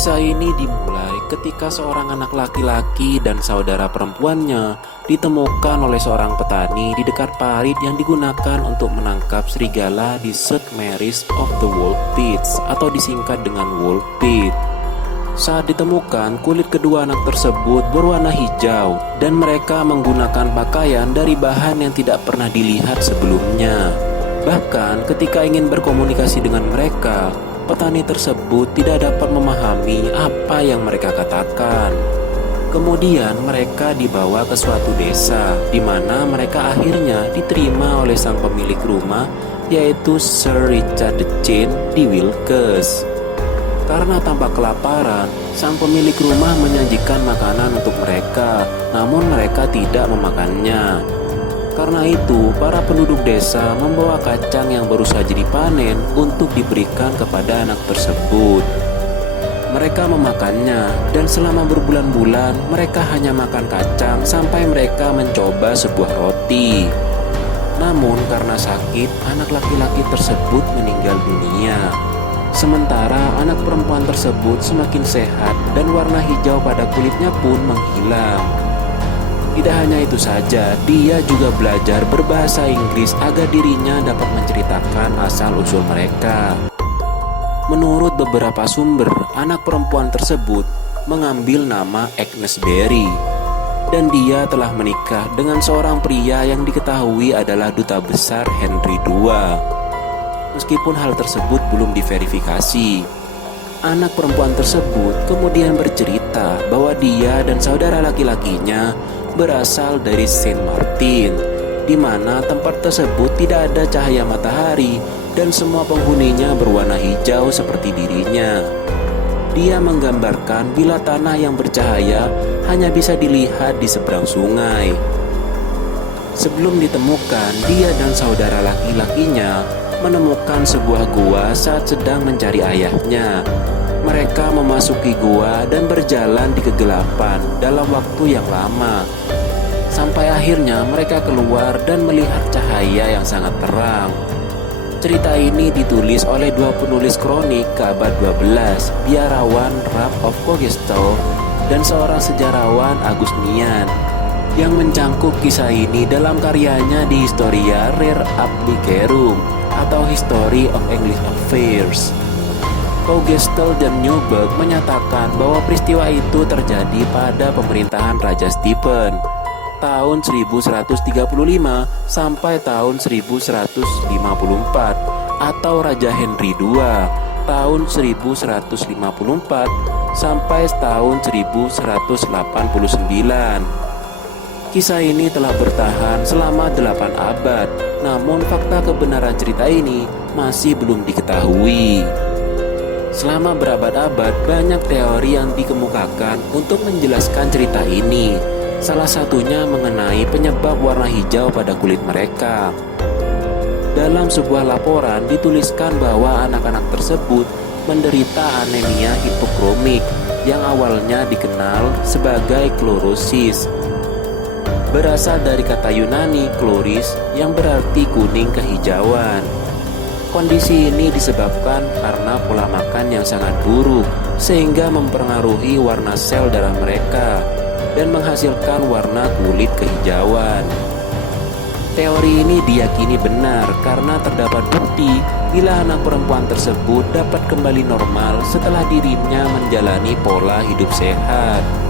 Kisah ini dimulai ketika seorang anak laki-laki dan saudara perempuannya ditemukan oleh seorang petani di dekat parit yang digunakan untuk menangkap serigala di St. Mary's of the Wolf Pits atau disingkat dengan Wolf Pit. Saat ditemukan, kulit kedua anak tersebut berwarna hijau dan mereka menggunakan pakaian dari bahan yang tidak pernah dilihat sebelumnya. Bahkan ketika ingin berkomunikasi dengan mereka, petani tersebut tidak dapat memahami apa yang mereka katakan. Kemudian mereka dibawa ke suatu desa, di mana mereka akhirnya diterima oleh sang pemilik rumah, yaitu Sir Richard Dechain di Wilkes. Karena tampak kelaparan, sang pemilik rumah menyajikan makanan untuk mereka, namun mereka tidak memakannya. Karena itu, para penduduk desa membawa kacang yang baru saja dipanen untuk diberikan kepada anak tersebut. Mereka memakannya, dan selama berbulan-bulan mereka hanya makan kacang sampai mereka mencoba sebuah roti. Namun karena sakit, anak laki-laki tersebut meninggal dunia. Sementara anak perempuan tersebut semakin sehat dan warna hijau pada kulitnya pun menghilang. Tidak hanya itu saja, dia juga belajar berbahasa Inggris agar dirinya dapat menceritakan asal-usul mereka. Menurut beberapa sumber, anak perempuan tersebut mengambil nama Agnes Berry, dan dia telah menikah dengan seorang pria yang diketahui adalah duta besar Henry II. Meskipun hal tersebut belum diverifikasi, anak perempuan tersebut kemudian bercerita bahwa dia dan saudara laki-lakinya berasal dari Saint Martin, di mana tempat tersebut tidak ada cahaya matahari dan semua penghuninya berwarna hijau seperti dirinya. Dia menggambarkan bila tanah yang bercahaya hanya bisa dilihat di seberang sungai. Sebelum ditemukan, dia dan saudara laki-lakinya menemukan sebuah gua saat sedang mencari ayahnya. Mereka memasuki gua dan berjalan di kegelapan dalam waktu yang lama. Sampai akhirnya mereka keluar dan melihat cahaya yang sangat terang. Cerita ini ditulis oleh dua penulis kronik ke abad 12, biarawan Ralph of Coggeshall dan seorang sejarawan Augustinian, yang mencangkup kisah ini dalam karyanya di Historia Rare Antiquarum atau History of English Affairs. Coggeshall dan Newburgh menyatakan bahwa peristiwa itu terjadi pada pemerintahan Raja Stephen tahun 1135 sampai tahun 1154 atau Raja Henry II tahun 1154 sampai tahun 1189. Kisah ini telah bertahan selama 8 abad, namun fakta kebenaran cerita ini masih belum diketahui. Selama berabad-abad, banyak teori yang dikemukakan untuk menjelaskan cerita ini. Salah satunya mengenai penyebab warna hijau pada kulit mereka. Dalam sebuah laporan dituliskan bahwa anak-anak tersebut menderita anemia hipokromik yang awalnya dikenal sebagai klorosis. Berasal dari kata Yunani chloris yang berarti kuning kehijauan. Kondisi ini disebabkan karena pola makan yang sangat buruk, sehingga mempengaruhi warna sel darah mereka dan menghasilkan warna kulit kehijauan. Teori ini diyakini benar karena terdapat bukti bila anak perempuan tersebut dapat kembali normal setelah dirinya menjalani pola hidup sehat.